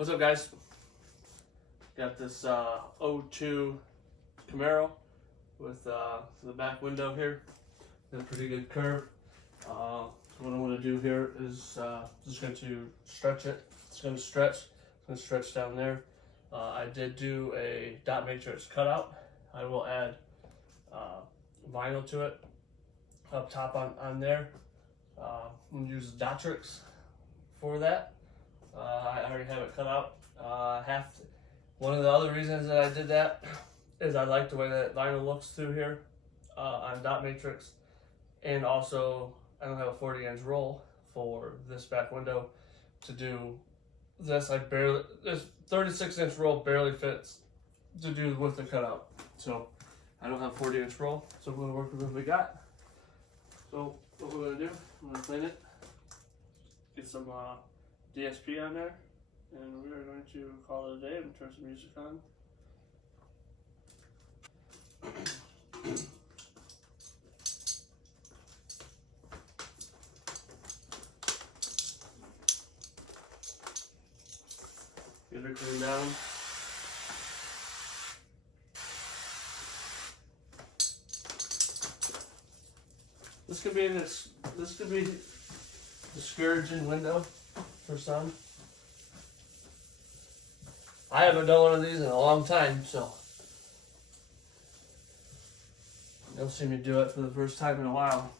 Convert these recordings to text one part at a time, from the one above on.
What's up, guys? Got this '02 Camaro with the back window here. Got a pretty good curve. So what I'm going to do here is just going to stretch it. It's going to stretch. It's going to stretch down there. I did do a dot matrix cutout. I will add vinyl to it up top on there. I'm going to use Dotrix for that. I already have it cut out. One of the other reasons that I did that is I like the way that vinyl looks through here on dot matrix, and also I don't have a 40-inch roll for this back window to do this. This 36-inch roll barely fits to do with the cutout, so I don't have 40-inch roll. So we're gonna work with what we got. So what we're gonna do, I'm gonna clean it, get some DSP on there, and we are going to call it a day and turn some music on. Get her cleaned down. This could be discouraging window for some. I haven't done one of these in a long time, so you'll see me do it for the first time in a while.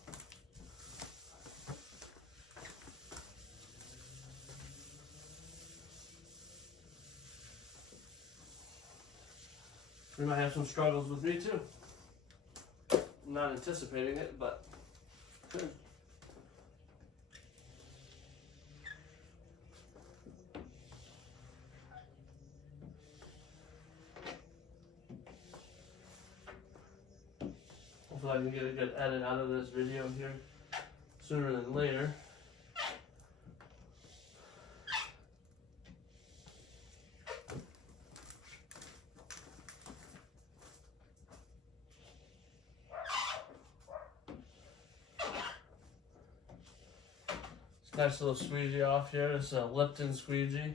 We might have some struggles with me too. I'm not anticipating it, but good. Hopefully I can get a good edit out of this video here sooner than later. Nice little squeegee off here. It's a Lipton squeegee.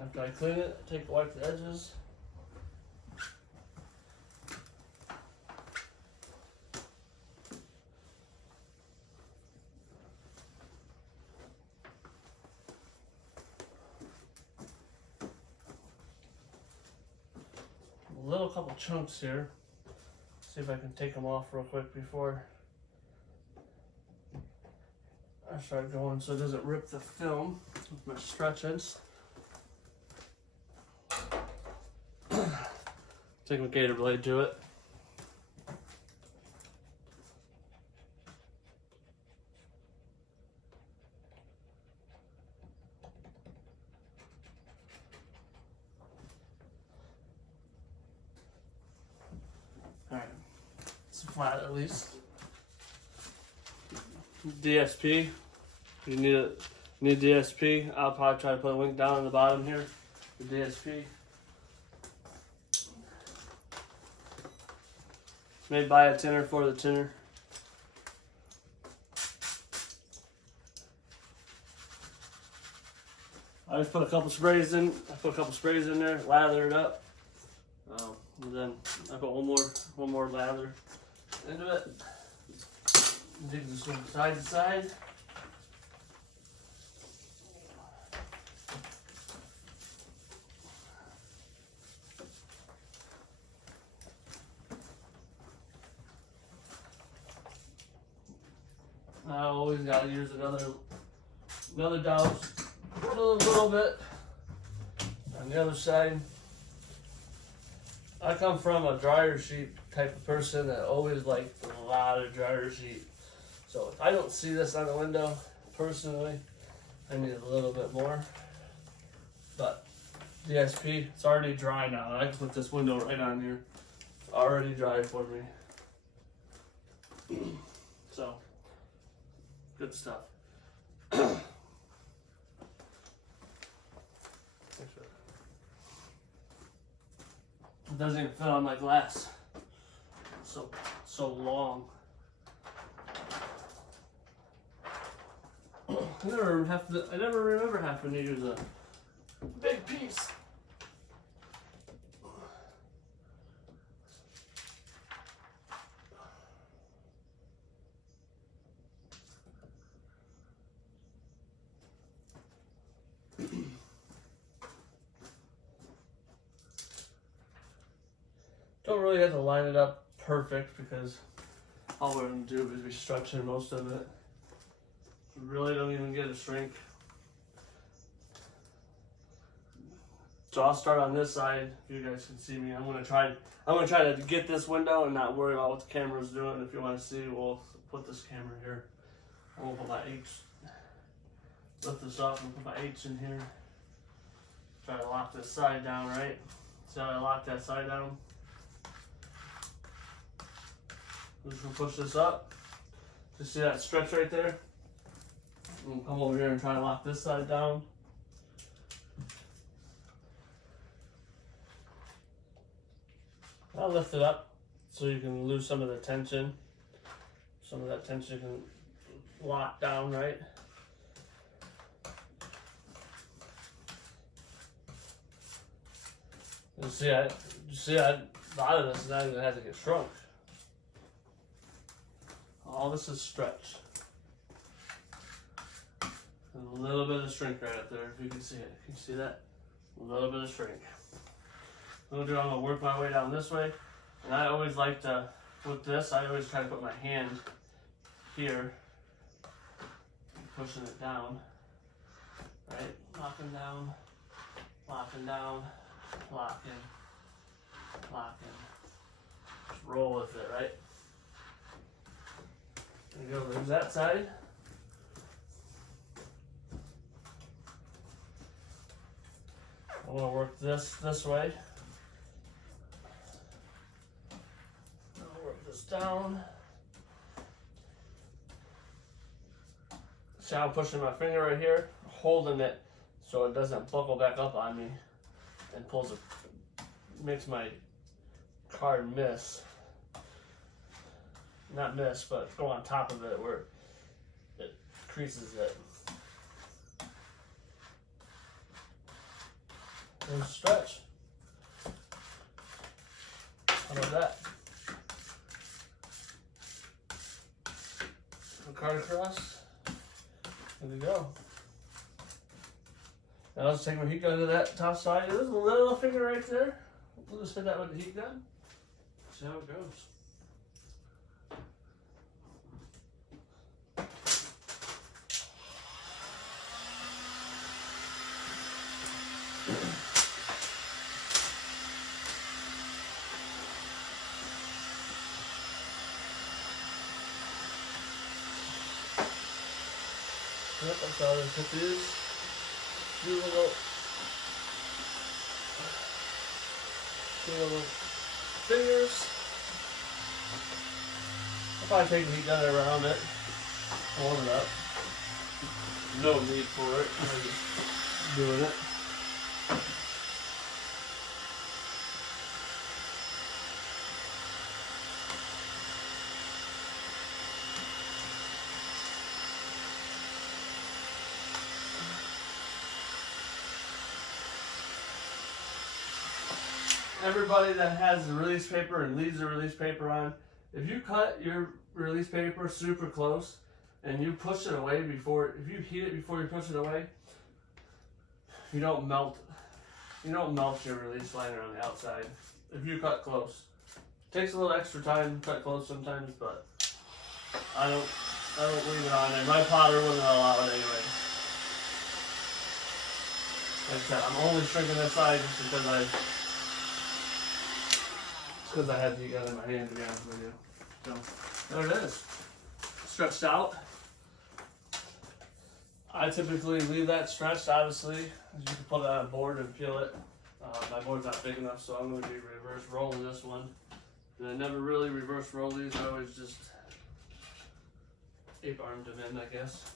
After I clean it, wipe the edges. Little couple chunks here. See if I can take them off real quick before I start going, so it doesn't rip the film with my stretches. Take my gator blade to it. Alright, it's flat at least. DSP, you need DSP. I'll probably try to put a link down on the bottom here for DSP. Made by a tinner for the tinner. I just put a couple sprays in. There, lather it up. And then I put one more lather into it. Dig this from side to side. I always gotta use another douse, a little bit on the other side. I come from a dryer sheet type of person that always liked a lot of dryer sheet. So if I don't see this on the window, personally, I need a little bit more. But DSP, it's already dry now. I can put this window right on here. It's already dry for me. So, good stuff. It doesn't even fit on my glass. So long. I never remember having to use a big piece. Don't really have to line it up perfect because all we're going to do is restructure most of it. We really don't even get a shrink. So I'll start on this side. If you guys can see me, I'm gonna try to get this window and not worry about what the camera's doing. If you want to see, we'll put this camera here. I'm gonna put my H. Lift this up and put my H in here. Try to lock this side down, right? See how I lock that side down? I'm just gonna push this up. Just see that stretch right there? I'm gonna come over here and try to lock this side down. I'll lift it up so you can lose some of the tension. Some of that tension can lock down, right? You see, a lot of this is not even have to get shrunk. All this is stretch. And a little bit of shrink right up there, if you can see it. Can you see that? A little bit of shrink. I'm gonna work my way down this way. And I always like to, with this, I always try to put my hand here, pushing it down, right? Locking down, locking down, locking, locking. Just roll with it, right? There you go, there's that side. I want to work this way. I'll work this down. See how I'm pushing my finger right here, holding it so it doesn't buckle back up on me and makes my card miss. Not miss, but go on top of it where it creases it. And stretch. How about that? The card across. There we go. Now let's take my heat gun to that top side. There's a little finger right there. We'll just hit that with the heat gun. See how it goes. Yep, that's all I put these. Two little fingers. I'll probably take the heat gun around it, warm it up. No need for it. I'm just doing it. Everybody that has the release paper and leaves the release paper on, if you cut your release paper super close and you push it away if you heat it before you push it away, you don't melt your release liner on the outside if you cut close. It takes a little extra time to cut close sometimes, but I don't leave it on there. My plotter wouldn't allow it anyway. Like I said, I'm only shrinking this side just because I had the heat gun in my hand, to be honest with you. So, there it is. Stretched out. I typically leave that stretched, obviously. You can put it on a board and peel it. My board's not big enough, so I'm going to be reverse rolling this one. And I never really reverse roll these. I always just ape-armed them in, I guess.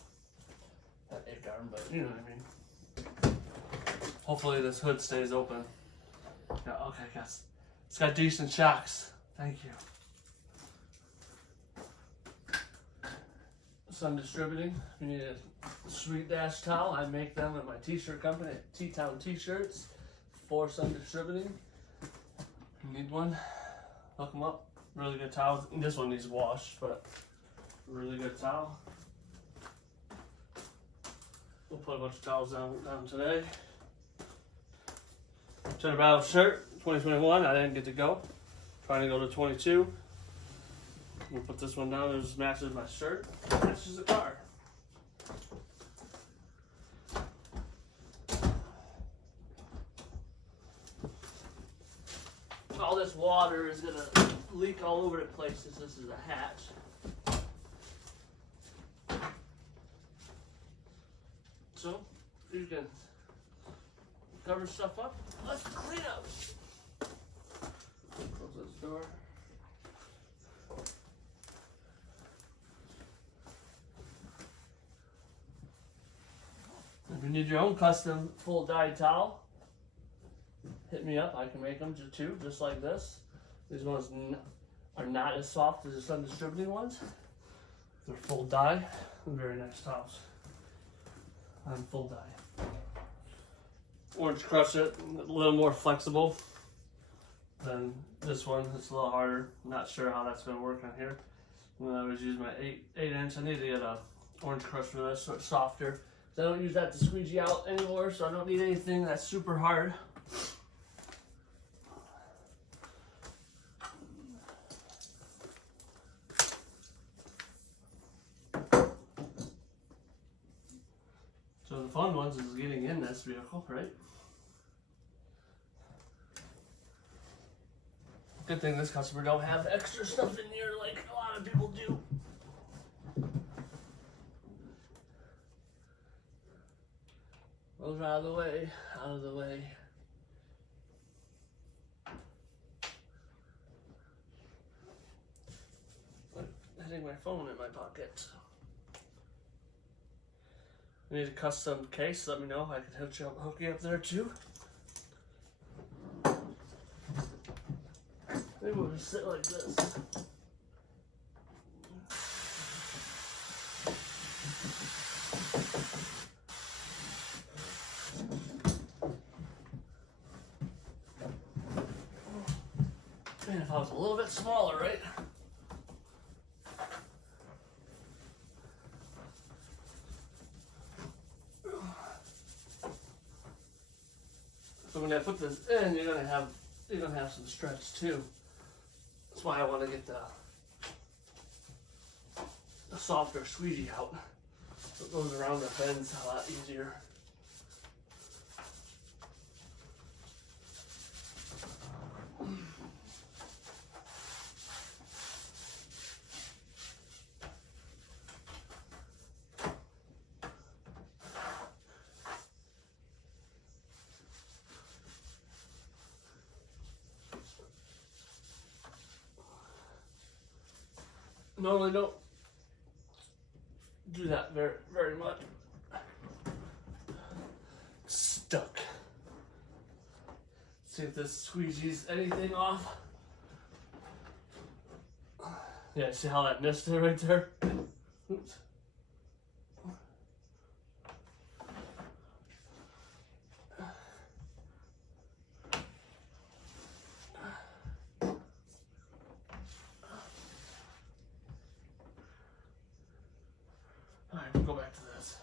Not ape-arm, but you know what I mean. Hopefully this hood stays open. Yeah, okay, guys. It's got decent shocks. Thank you. Sun Distributing. If you need a sweet dash towel, I make them at my t-shirt company at T-Town T-Shirts for Sun Distributing. If you need one, hook them up. Really good towels. This one needs washed, but really good towel. We'll put a bunch of towels down today. Turn Battle shirt, 2021. I didn't get to go. Trying to go to 22. We'll put this one down. It just matches my shirt. Matches the car. All this water is gonna leak all over the place since this is a hatch. So you can cover stuff up. Let's clean up. Close this door. If you need your own custom full dye towel, hit me up. I can make them too, just like this. These ones are not as soft as the Sun Distributing ones. They're full dye and very nice towels. I'm full dye. Orange Crush It, a little more flexible than this one. It's a little harder. I'm not sure how that's going to work on here. When I was using my 8 inch, I need to get a Orange Crush for this so it's softer. I don't use that to squeegee out anymore, so I don't need anything that's super hard. So the fun ones is getting in this vehicle, right? Good thing this customer don't have extra stuff in here like a lot of people do. Those are out of the way, out of the way. I think my phone in my pocket. You need a custom case, let me know. I can hook you up there too. Maybe we'll just sit like this. Man, if I was a little bit smaller, right? So when I put this in, you're gonna have some stretch too. That's why I want to get the softer squeegee out. So it goes around the fence a lot easier. Normally don't do that very much. Stuck. See if this squeegees anything off. Yeah, see how that missed it right there? Oops. Alright, we'll go back to this.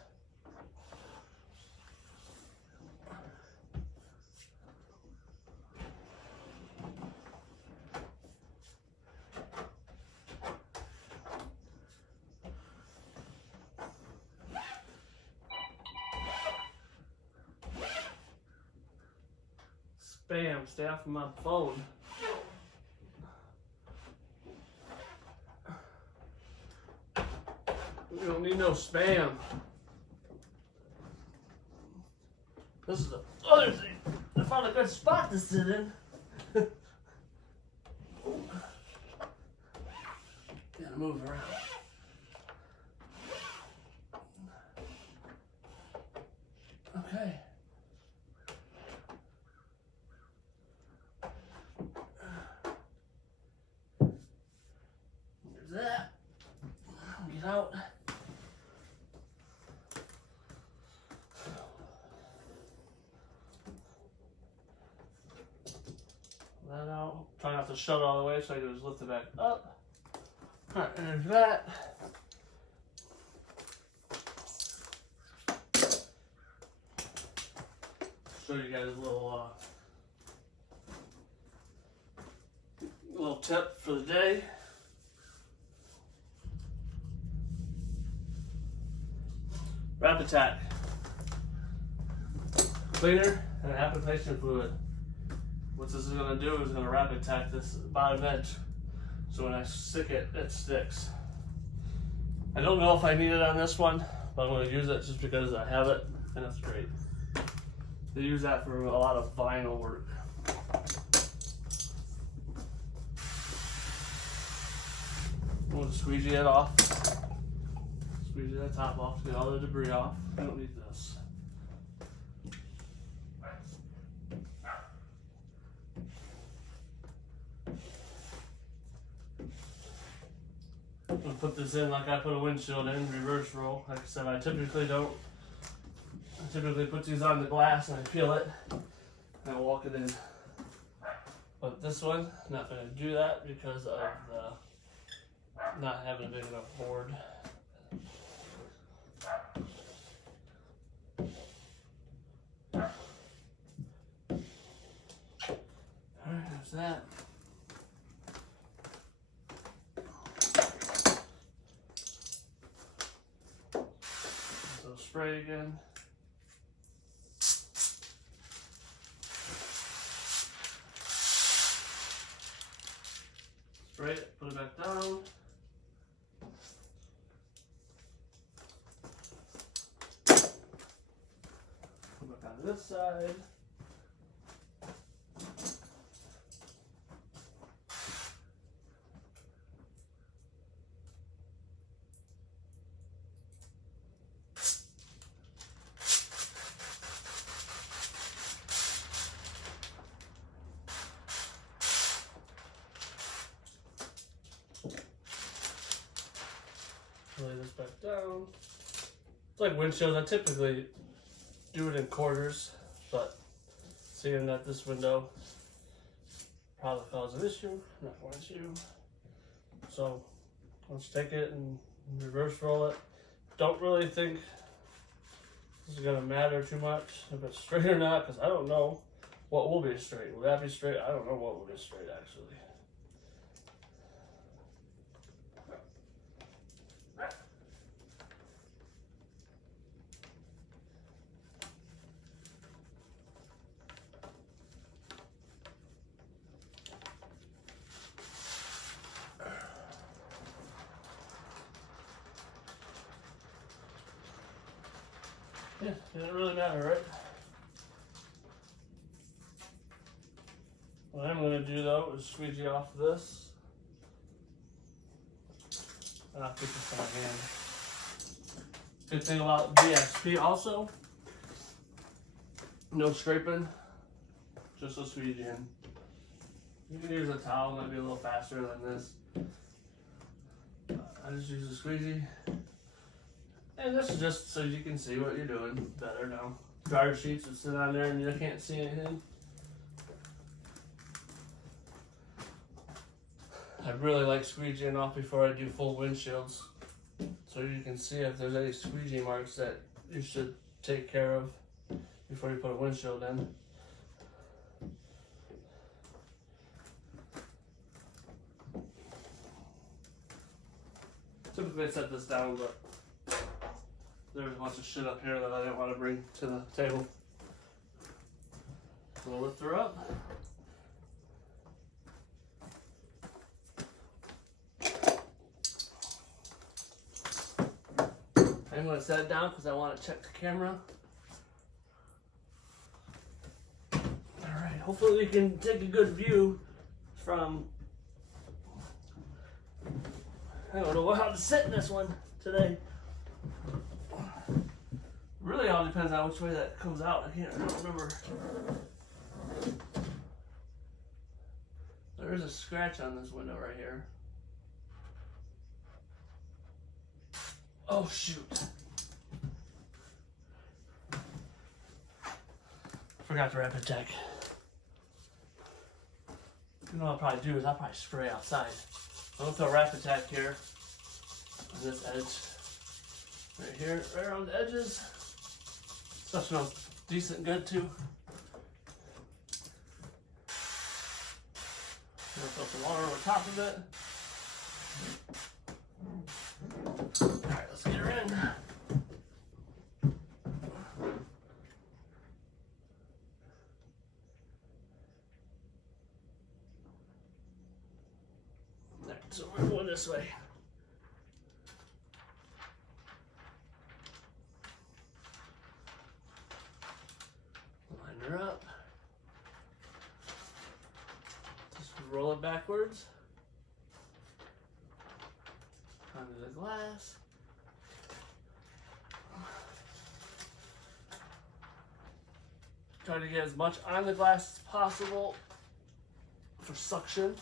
Spam, stay off of my phone. We don't need no spam. This is the other thing. I found a good spot to sit in. Gotta move around. Okay. There's that. Get out. to shut it all the way, so I can just lift it back up. Alright, there's that. Show you guys a little tip for the day. Rapid tack. Cleaner and application fluid. What this is going to do is going to rapid tack this bottom edge. So when I stick it, it sticks. I don't know if I need it on this one, but I'm going to use it just because I have it and it's great. They use that for a lot of vinyl work. I'm going to squeegee it off. Squeegee the top off, get all the debris off. I don't need this. I'm going to put this in like I put a windshield in, reverse roll. Like I said, I typically put these on the glass and I peel it and I walk it in. But this one, I'm not going to do that because of the not having a big enough board. Alright, there's that. So spray again. Spray it, put it back down. Put it back on this side. Lay this back down. It's like windshields. I typically do it in quarters, but seeing that this window probably causes an issue, not going to. So let's take it and reverse roll it. Don't really think this is gonna matter too much if it's straight or not, because I don't know what will be straight. Will that be straight? I don't know what will be straight actually. Yeah, it doesn't really matter, right? What I'm going to do though is squeegee off this. And I'll keep this in my hand. Good thing about VSP also, no scraping, just a squeegee in. You can use a towel, it might be a little faster than this. I just use a squeegee. And this is just so you can see what you're doing better now. Guard sheets would sit on there and you can't see anything. I really like squeegeeing off before I do full windshields, so you can see if there's any squeegee marks that you should take care of before you put a windshield in. Typically I set this down, but there's a bunch of shit up here that I didn't want to bring to the table. So we'll lift her up. I'm going to set it down because I want to check the camera. Alright, hopefully we can take a good view from... I don't know how to sit in this one today. Really all depends on which way that comes out. I don't remember. There is a scratch on this window right here. Oh shoot. Forgot to rapid tack. You know what I'll probably do is I'll probably spray outside. I'm gonna throw Rapid Tack here on this edge. Right here, right around the edges. Stuff smells decent good too. I'm gonna throw some water over top of it. Alright, let's get her in. Alright, so we're going this way. Line her up. Just roll it backwards. Onto the glass. Try to get as much on the glass as possible for suction.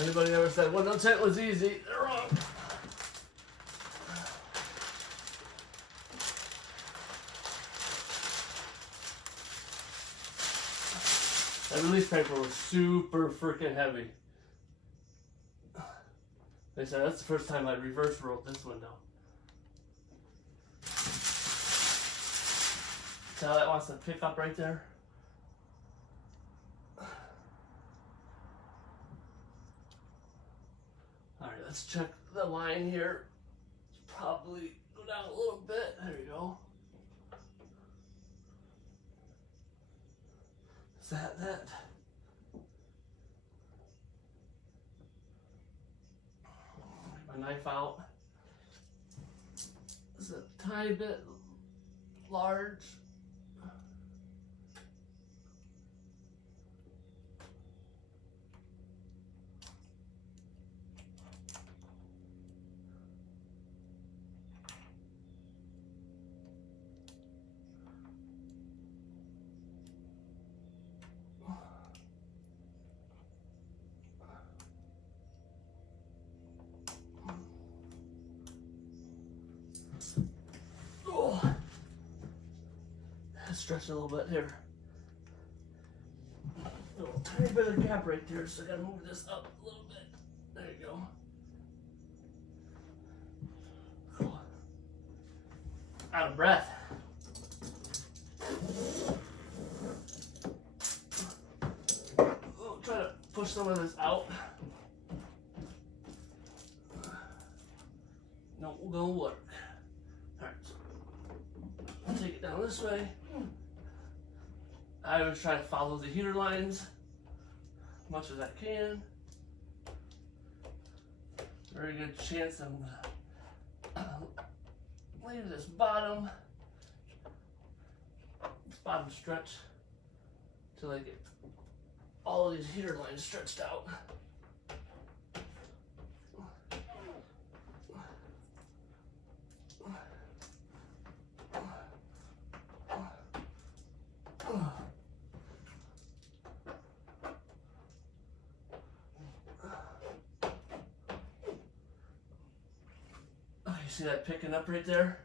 Anybody ever said window tint was easy? They're wrong. That release paper was super freaking heavy. They said that's the first time I reverse rolled this window. See how that wants to pick up right there? Alright, let's check the line here. Probably go down a little bit. There you go. Is that? Get my knife out. This is a tiny bit large. Stretch a little bit here. A little tiny bit of gap right there, so I gotta move this up a little bit. There you go. Cool. Out of breath. Try to push some of this out. No, we're gonna work. Alright, so I'll take it down this way. I always try to follow the heater lines as much as I can. Very good chance I'm gonna leave this bottom stretch till I get all of these heater lines stretched out. See that picking up right there?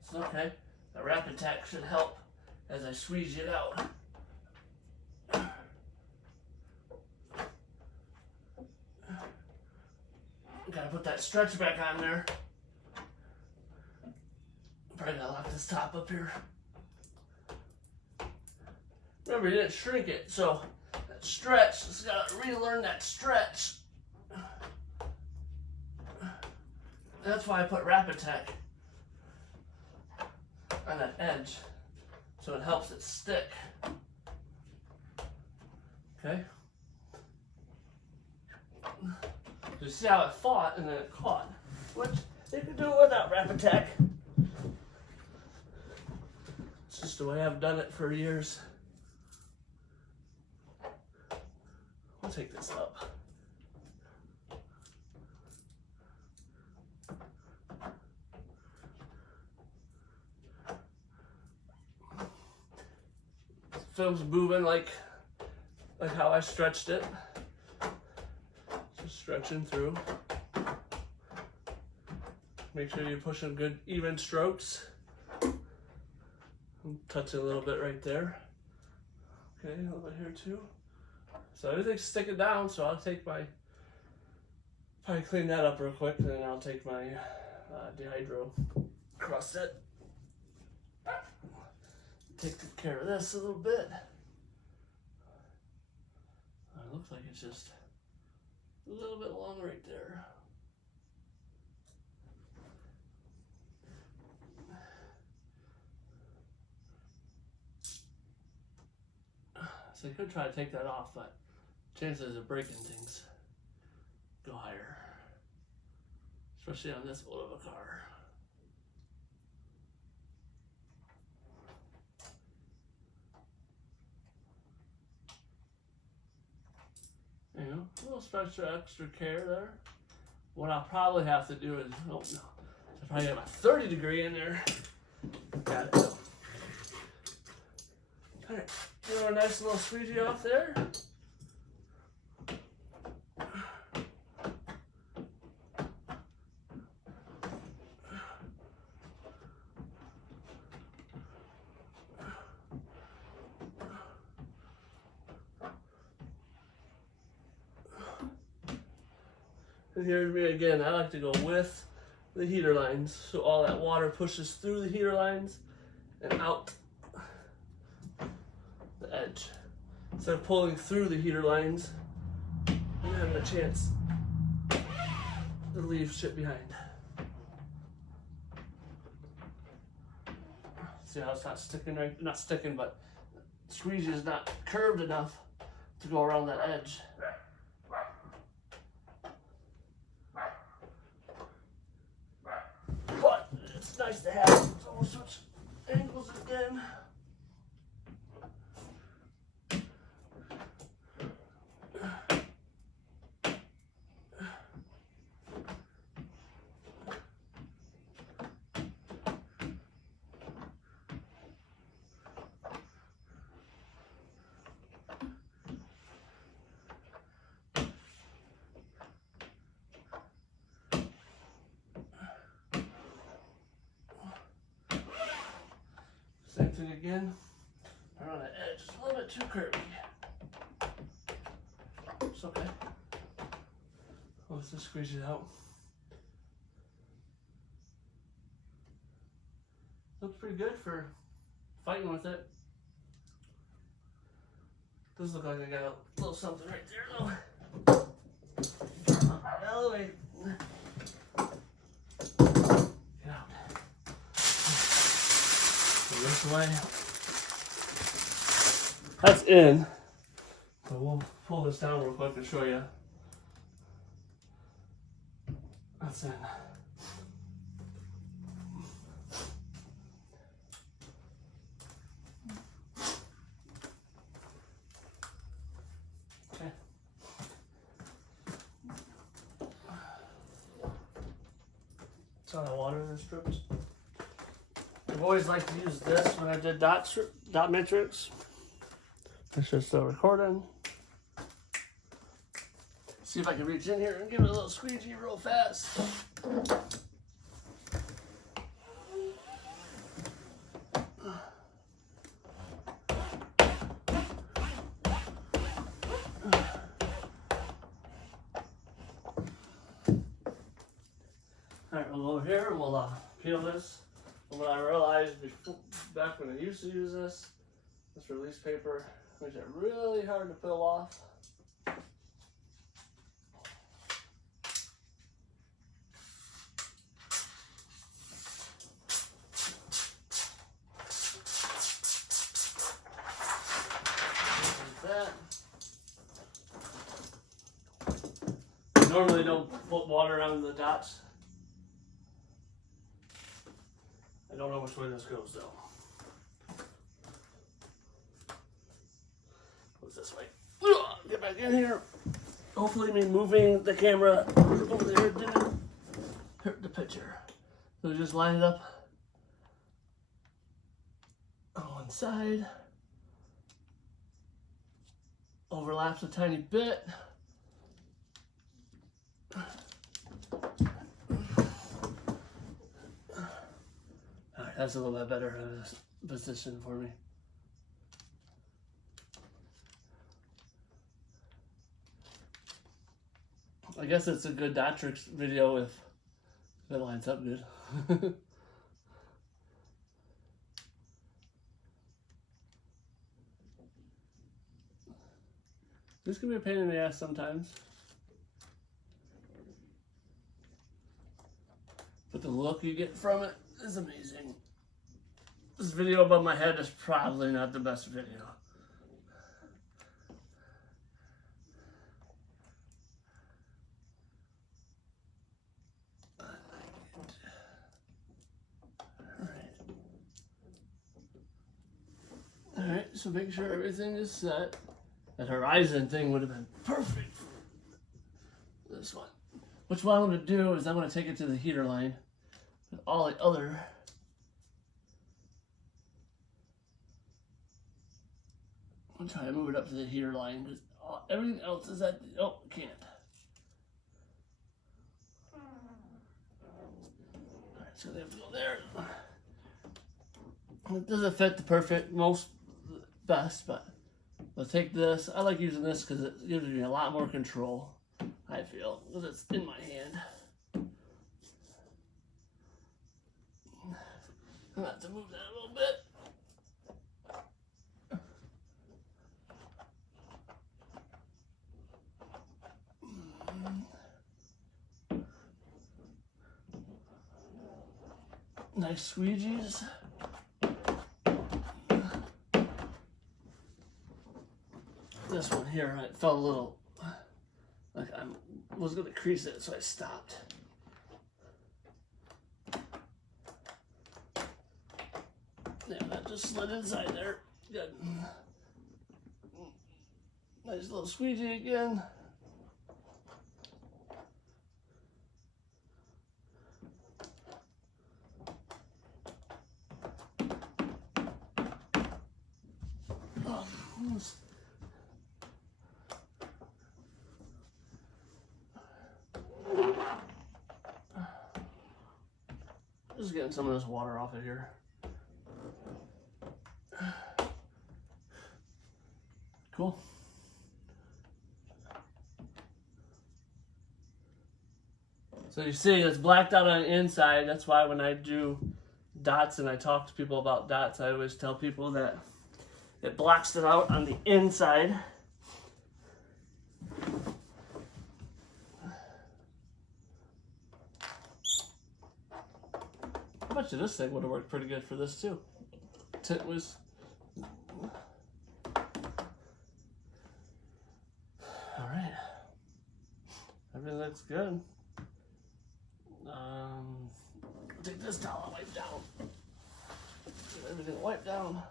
It's okay. The Rapid Tack should help as I squeeze it out. Gotta put that stretch back on there. Probably gotta lock this top up here. Remember, you didn't shrink it, so that stretch, just gotta relearn that stretch. That's why I put Rapid Tack on that edge, so it helps it stick. Okay? You see how it fought and then it caught, which you can do it without Rapid Tack. It's just the way I've done it for years. I'll take this up. Film's moving like like how I stretched it. Just stretching through. Make sure you're pushing good even strokes. Touch it a little bit right there. Okay, a little bit here too. So everything's sticking down, so I'll take my, probably clean that up real quick, and then I'll take my dehydro across it. Take care of this a little bit. It looks like it's just a little bit long right there. So you could try to take that off, but chances of breaking things go higher, especially on this old of a car. You know, a little extra care there. What I'll probably have to do is, oh no, I probably have a 30 degree in there. Got it. All right, do a nice little squeegee off there. And here's me again, I like to go with the heater lines, so all that water pushes through the heater lines and out the edge. Instead of pulling through the heater lines and having a chance to leave shit behind. See how it's not sticking right, not sticking, but the squeegee is not curved enough to go around that edge. But it's nice to have, so we'll switch angles again. Same thing again. Around the edge, it's a little bit too curvy. It's okay. Let's just squeeze it out. Looks pretty good for fighting with it. Does look like I got a little something right there though. Elevate. Get out. This way. That's in. So we'll pull this down real quick and show you. That's in. Okay. That's how I water the strips. I've always liked to use this when I did dot matrix. It's just still recording. See if I can reach in here and give it a little squeegee real fast. Alright, we'll go over here and we'll peel this. And what I realized before, back when I used to use this release paper makes it really hard to peel off. Like that. I normally don't put water on the dots. I don't know which way this goes though. Goes this way. Get back in here. Hopefully me moving the camera over there didn't hurt the picture. So just line it up on one side, overlaps a tiny bit. Alright, that's a little bit better position for me. I guess it's a good dot tricks video if it lines up good. This can be a pain in the ass sometimes. But the look you get from it is amazing. This video above my head is probably not the best video. Alright, so make sure everything is set. That horizon thing would have been perfect for this one. Which what I'm going to do is I'm going to take it to the heater line. But all the other I'm trying to move it up to the heater line because everything else is at the, oh, can't. Alright, so they have to go there. It doesn't fit the perfect, most best, but I'll take this. I like using this because it gives me a lot more control, I feel, because it's in my hand. I'm going to have to move that a little bit. Nice squeegees. This one here, it felt a little like I was going to crease it, so I stopped. Yeah, that just slid inside there. Good. Nice little squeegee again. Just getting some of this water off of here. Cool. So you see it's blacked out on the inside. That's why when I do dots and I talk to people about dots, I always tell people that it blacks it out on the inside. I bet you this thing would have worked pretty good for this too. Tint was... Alright. Everything looks good. Take this towel and wipe down. Get everything wiped down.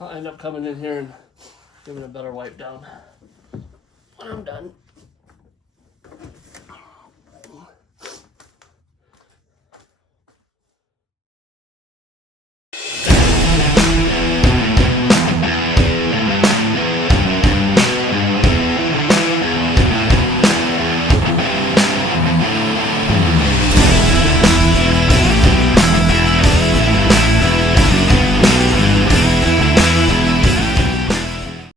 I'll end up coming in here and giving a better wipe down when I'm done.